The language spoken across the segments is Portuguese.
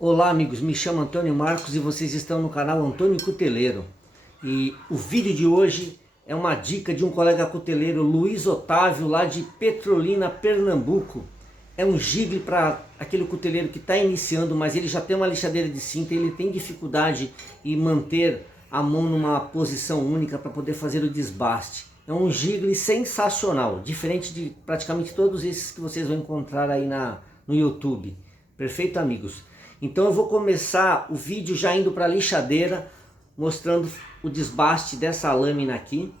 Olá amigos, me chamo Antônio Marcos e vocês estão no canal Antônio Cuteleiro. E o vídeo de hoje é uma dica de um colega cuteleiro, Luiz Otávio, lá de Petrolina, Pernambuco. É um gigle para aquele cuteleiro que está iniciando, mas ele já tem uma lixadeira de cinta, ele tem dificuldade em manter a mão numa posição única para poder fazer o desbaste. É um gigle sensacional, diferente de praticamente todos esses que vocês vão encontrar aí no YouTube. Perfeito, amigos? Então eu vou começar o vídeo já indo para a lixadeira, mostrando o desbaste dessa lâmina aqui,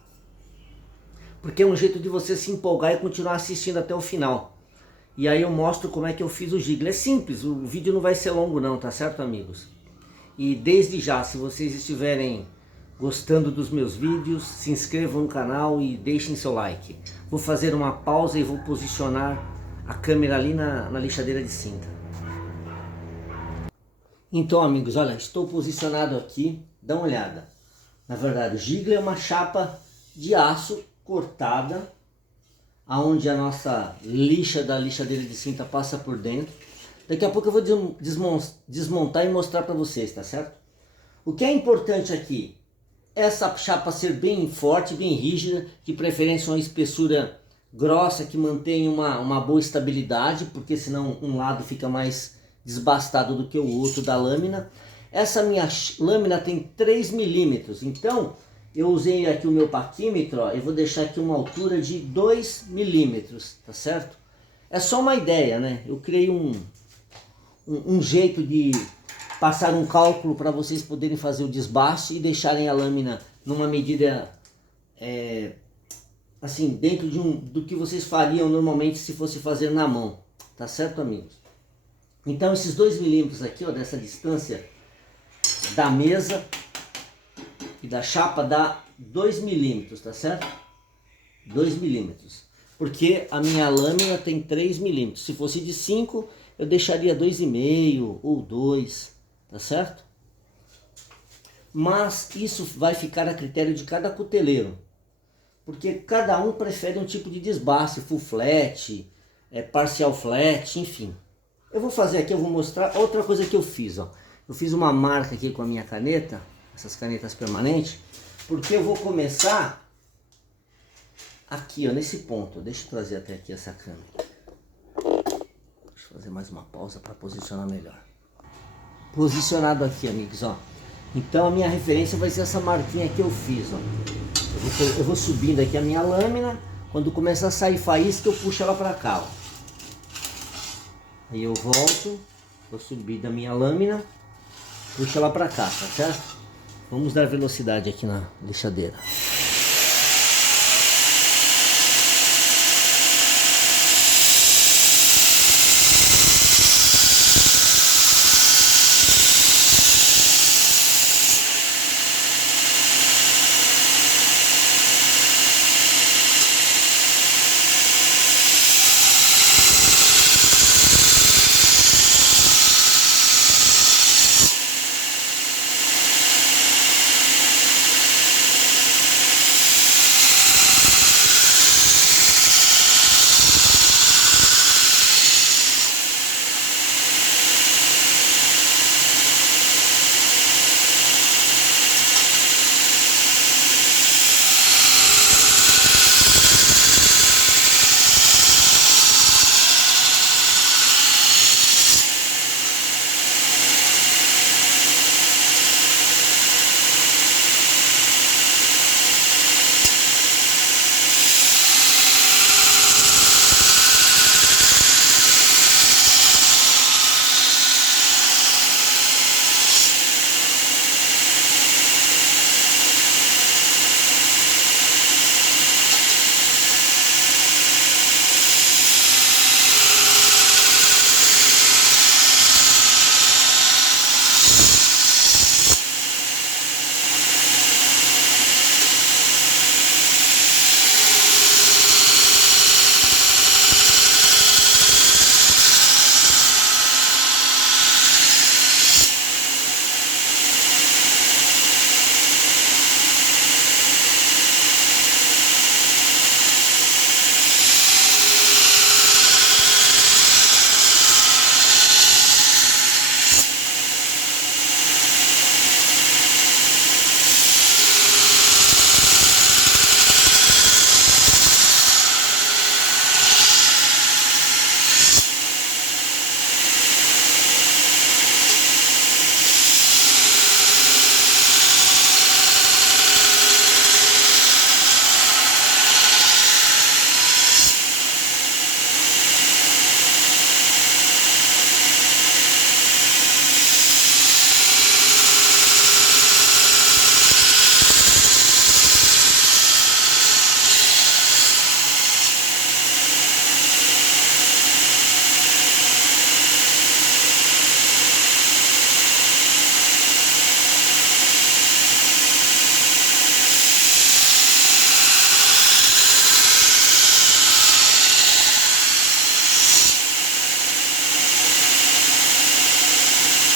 porque é um jeito de você se empolgar e continuar assistindo até o final. E aí eu mostro como é que eu fiz o gigle. É simples, o vídeo não vai ser longo não, tá certo, amigos? E desde já, se vocês estiverem gostando dos meus vídeos, se inscrevam no canal e deixem seu like. Vou fazer uma pausa e vou posicionar a câmera ali na lixadeira de cinta. Então, amigos, olha, estou posicionado aqui, dá uma olhada. Na verdade, o gigle é uma chapa de aço cortada, aonde a nossa lixa da lixadeira de cinta passa por dentro. Daqui a pouco eu vou desmontar e mostrar para vocês, tá certo? O que é importante aqui, essa chapa ser bem forte, bem rígida, de preferência uma espessura grossa que mantenha uma boa estabilidade, porque senão um lado fica mais desbastado do que o outro da lâmina. Essa minha lâmina tem 3 milímetros, então eu usei aqui o meu paquímetro, ó, eu vou deixar aqui uma altura de 2 milímetros, tá certo? É só uma ideia, né? Eu criei um jeito de passar um cálculo para vocês poderem fazer o desbaste e deixarem a lâmina numa medida assim, dentro do que vocês fariam normalmente se fosse fazer na mão, tá certo, amigos? Então esses 2 milímetros aqui, ó, dessa distância da mesa e da chapa dá 2 milímetros, tá certo? 2 milímetros. Porque a minha lâmina tem 3 milímetros. Se fosse de 5, eu deixaria 2,5 ou 2, tá certo? Mas isso vai ficar a critério de cada cuteleiro. Porque cada um prefere um tipo de desbaste, full flat, parcial flat, enfim. Eu vou fazer aqui, eu vou mostrar outra coisa que eu fiz, ó. Eu fiz uma marca aqui com a minha caneta, essas canetas permanentes, porque eu vou começar aqui, ó, nesse ponto. Deixa eu trazer até aqui essa câmera. Deixa eu fazer mais uma pausa para posicionar melhor. Posicionado aqui, amigos, ó. Então a minha referência vai ser essa marquinha que eu fiz, ó. Eu vou subindo aqui a minha lâmina, quando começa a sair faísca eu puxo ela para cá, ó. Aí eu volto, vou subir da minha lâmina, puxo ela para cá, tá certo? Vamos dar velocidade aqui na lixadeira.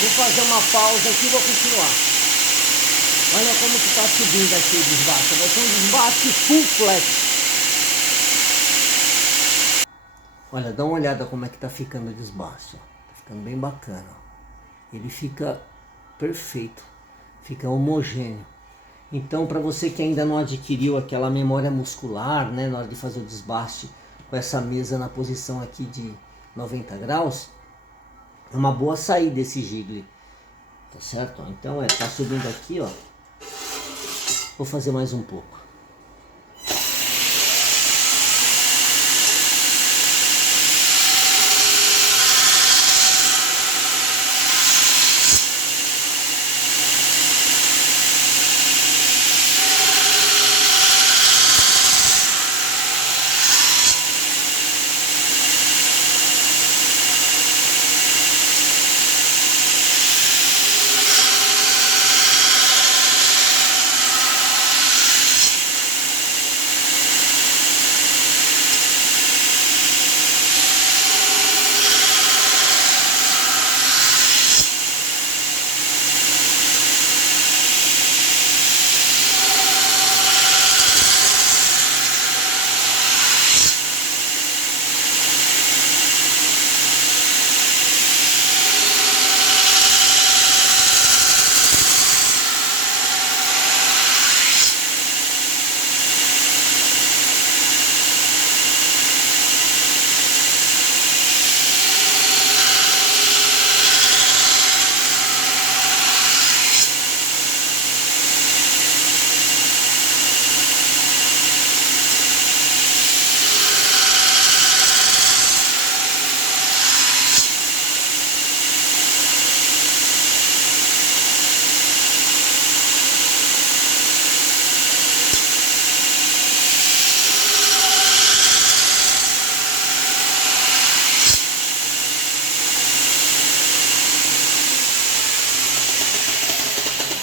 Vou fazer uma pausa aqui e vou continuar. Olha como que tá subindo aqui o desbaste. Vai ser um desbaste full flat. Olha, dá uma olhada como é que tá ficando o desbaste. Ó. Tá ficando bem bacana. Ó. Ele fica perfeito. Fica homogêneo. Então, para você que ainda não adquiriu aquela memória muscular, né, na hora de fazer o desbaste com essa mesa na posição aqui de 90 graus, é uma boa saída esse jigle, tá certo? Então, tá subindo aqui, ó. Vou fazer mais um pouco.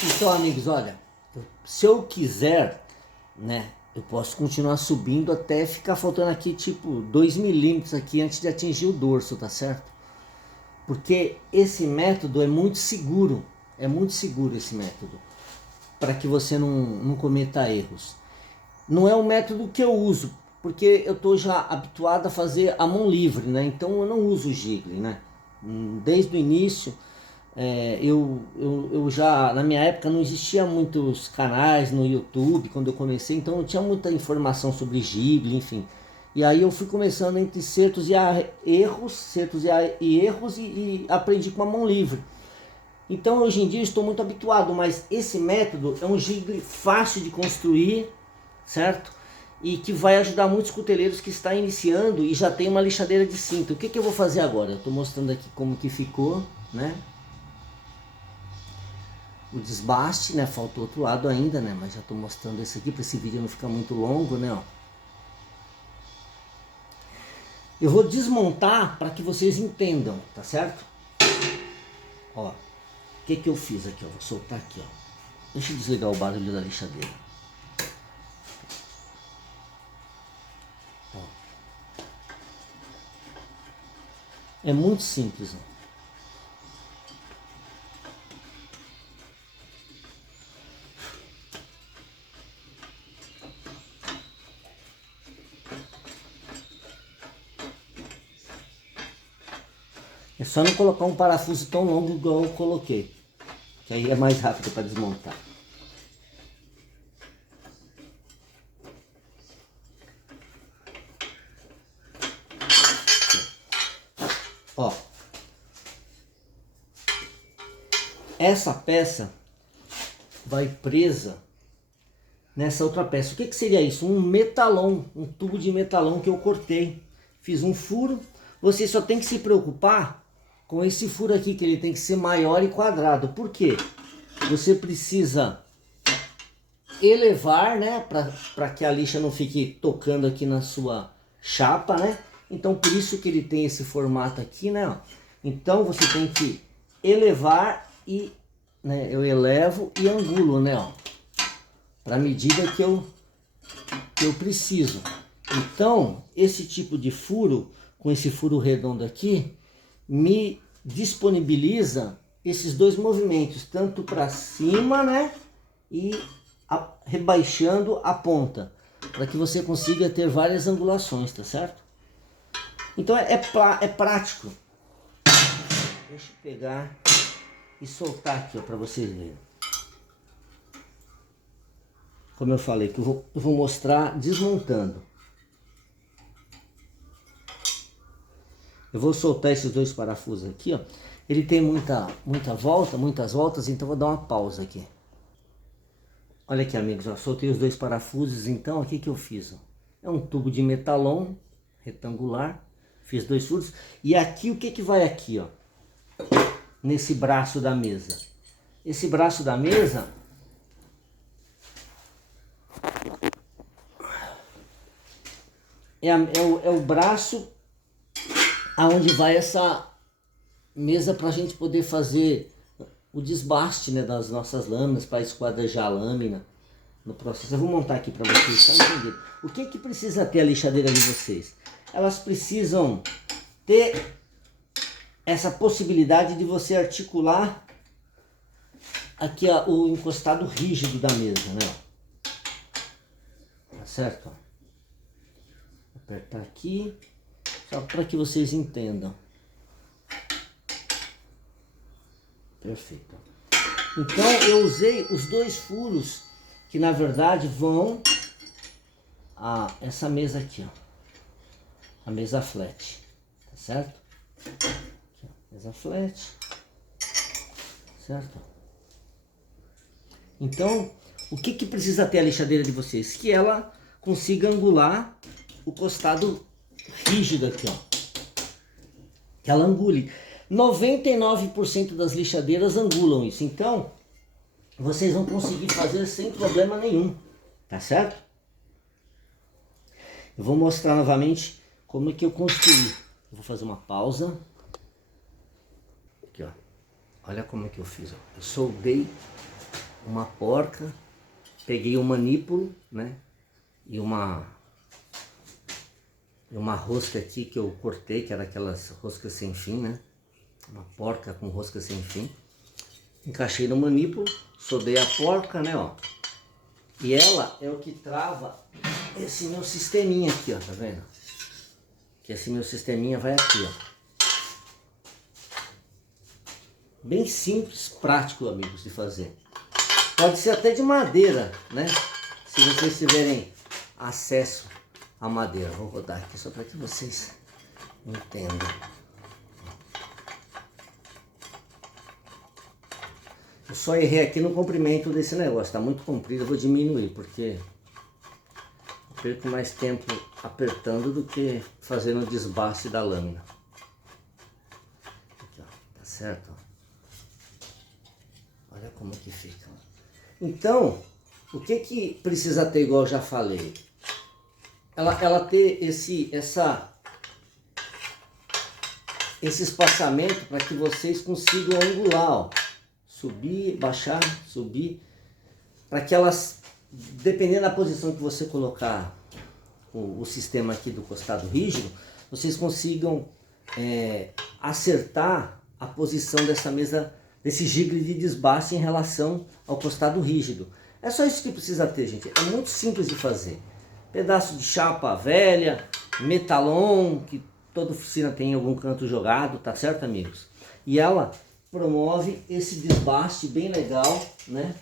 Então, amigos, olha, se eu quiser, né, eu posso continuar subindo até ficar faltando aqui tipo 2 milímetros aqui antes de atingir o dorso, tá certo? Porque esse método é muito seguro esse método, para que você não cometa erros. Não é o método que eu uso, porque eu estou já habituado a fazer a mão livre, né? Então eu não uso o jigle, né? Desde o início, eu já, na minha época não existia muitos canais no YouTube quando eu comecei, então não tinha muita informação sobre jigle, enfim. E aí eu fui começando entre certos e erros e aprendi com a mão livre. Então hoje em dia eu estou muito habituado, mas esse método é um jigle fácil de construir, certo? E que vai ajudar muitos cuteleiros que estão iniciando e já tem uma lixadeira de cinta. O que eu vou fazer agora? Eu estou mostrando aqui como que ficou, né? O desbaste, né? Falta o outro lado ainda, né? Mas já estou mostrando esse aqui para esse vídeo não ficar muito longo, né? Ó. Eu vou desmontar para que vocês entendam, tá certo? Ó, o que eu fiz aqui? Ó, vou soltar aqui, ó. Deixa eu desligar o barulho da lixadeira. Ó. É muito simples, ó. É só não colocar um parafuso tão longo igual eu coloquei, que aí é mais rápido para desmontar. Ó, essa peça vai presa nessa outra peça. O que seria isso? Um metalon, um tubo de metalon que eu cortei. Fiz um furo. Você só tem que se preocupar com esse furo aqui, que ele tem que ser maior e quadrado. Por quê? Você precisa elevar, né, para que a lixa não fique tocando aqui na sua chapa, né? Então por isso que ele tem esse formato aqui, né? Ó. Então você tem que elevar e, né, eu elevo e angulo, né? Ó, para a medida que eu preciso. Então esse tipo de furo, com esse furo redondo aqui, me disponibiliza esses dois movimentos, tanto para cima, né? E rebaixando a ponta, para que você consiga ter várias angulações, tá certo? Então é prático. Deixa eu pegar e soltar aqui, ó, para vocês verem. Como eu falei, que eu vou mostrar desmontando. Eu vou soltar esses dois parafusos aqui, ó. Ele tem muitas voltas, então vou dar uma pausa aqui. Olha aqui, amigos, ó, soltei os dois parafusos, então aqui que eu fiz, ó. É um tubo de metalon retangular, fiz 2 furos. E aqui, o que que vai aqui, ó? Nesse braço da mesa. Esse braço da mesa é o braço aonde vai essa mesa para a gente poder fazer o desbaste, né, das nossas lâminas, para esquadrejar a lâmina no processo. Eu vou montar aqui para vocês, tá entendendo? O que que precisa ter a lixadeira de vocês? Elas precisam ter essa possibilidade de você articular aqui, ó, o encostado rígido da mesa, né? Tá certo? Vou apertar aqui, só para que vocês entendam. Perfeito. Então eu usei os 2 furos que na verdade vão a essa mesa aqui, ó. A mesa flat, tá certo? Aqui, ó, mesa flat, certo? Então, o que que precisa ter a lixadeira de vocês? Que ela consiga angular o costado rígido aqui, ó. Que ela angule. 99% das lixadeiras angulam isso, então vocês vão conseguir fazer sem problema nenhum, tá certo? Eu vou mostrar novamente como é que eu construí. Eu vou fazer uma pausa. Aqui, ó. Olha como é que eu fiz, ó. Eu soldei uma porca, peguei um manípulo, né? E uma rosca aqui que eu cortei, que era aquelas roscas sem fim, né? Uma porca com rosca sem fim. Encaixei no manípulo, soldei a porca, né, ó. E ela é o que trava esse meu sisteminha aqui, ó, tá vendo? Que esse meu sisteminha vai aqui, ó. Bem simples, prático, amigos, de fazer. Pode ser até de madeira, né? Se vocês tiverem acesso à madeira. Vou rodar aqui só para que vocês entendam. Eu só errei aqui no comprimento desse negócio, tá muito comprido, eu vou diminuir, porque eu perco mais tempo apertando do que fazendo o desbaste da lâmina. Aqui, ó, tá certo? Olha como que fica. Então, o que que precisa ter, igual eu já falei? Ela ter esse espaçamento para que vocês consigam angular, ó. Subir, baixar, subir, para que elas, dependendo da posição que você colocar o sistema aqui do costado rígido, vocês consigam acertar a posição dessa mesa, desse jigle de desbaste em relação ao costado rígido. É só isso que precisa ter, gente. É muito simples de fazer. Pedaço de chapa velha, metalon, que toda oficina tem em algum canto jogado, tá certo, amigos? E ela promove esse desbaste bem legal, né?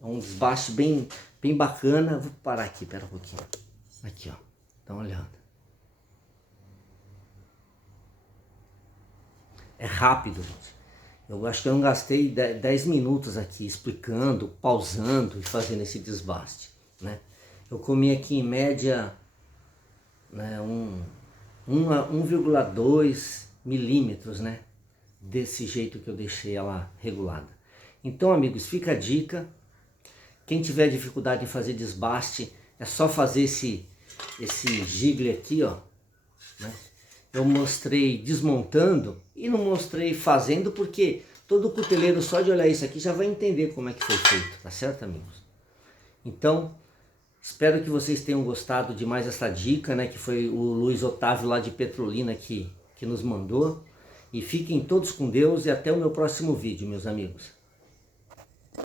É um desbaste bem bacana. Vou parar aqui, pera um pouquinho. Aqui, ó. Dá uma olhada. É rápido, gente. Eu acho que eu não gastei 10 minutos aqui explicando, pausando e fazendo esse desbaste, né? Eu comi aqui em média, né, 1,2 milímetros, né? Desse jeito que eu deixei ela regulada. Então, amigos, fica a dica. Quem tiver dificuldade em fazer desbaste, é só fazer esse jigle aqui, ó, né? Eu mostrei desmontando e não mostrei fazendo, porque todo cuteleiro só de olhar isso aqui já vai entender como é que foi feito, tá certo, amigos? Então, espero que vocês tenham gostado de mais essa dica, né? Que foi o Luiz Otávio lá de Petrolina que nos mandou. E fiquem todos com Deus e até o meu próximo vídeo, meus amigos.